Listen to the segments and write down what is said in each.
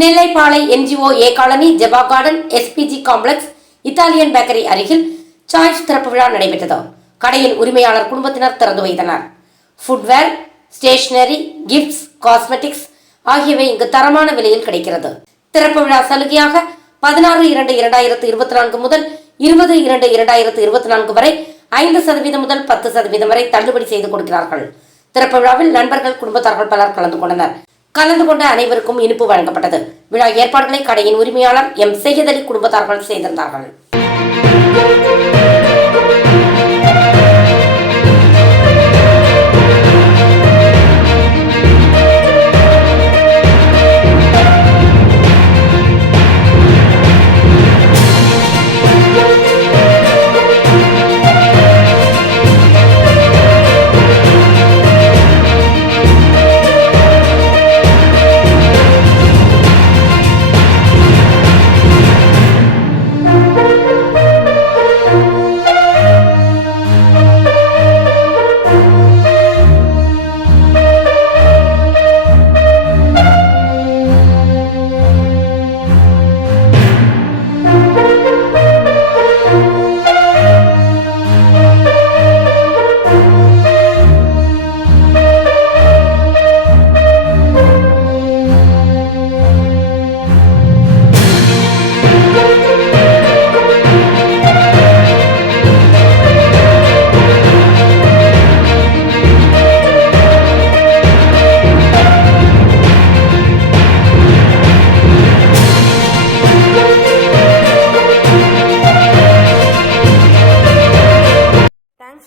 நெல்லைப்பாளை NGO A colony, Jeba garden, SPG complex, Italian bakery அருகில் choice திறப்பு விழா நடைபெற்றது. கடையின் உரிமையாளர் குடும்பத்தினர் திறந்து வைத்தனர். ஃபுட்வேர், ஸ்டேஷனரி, கிஃப்ட்ஸ், காஸ்மெட்டிக்ஸ் ஆகியவை இங்கு தரமான விலையில் கிடைக்கிறது. திறப்பு விழா சலுகையாக 16/2/2024 முதல் 20/2/2024 வரை 5% முதல் 10% வரை தள்ளுபடி செய்து கொடுக்கிறார்கள். திறப்பு விழாவில் நண்பர்கள், குடும்பத்தார்கள் பலர் கலந்து கொண்டனர். கலந்து கொண்ட அனைவருக்கும் இனிப்பு வழங்கப்பட்டது. விழா ஏற்பாடுகளை கடையின் உரிமையாளர் M. சையத் அலி குடும்பத்தார்கள் செய்திருந்தார்கள்.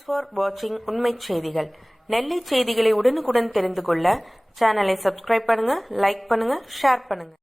ஃபார் வாட்சிங் உண்மை செய்திகள். நெல்லை செய்திகளை உடனுக்குடன் தெரிந்து கொள்ள சேனலை சப்ஸ்கிரைப் பண்ணுங்க, லைக் பண்ணுங்க, ஷேர் பண்ணுங்க.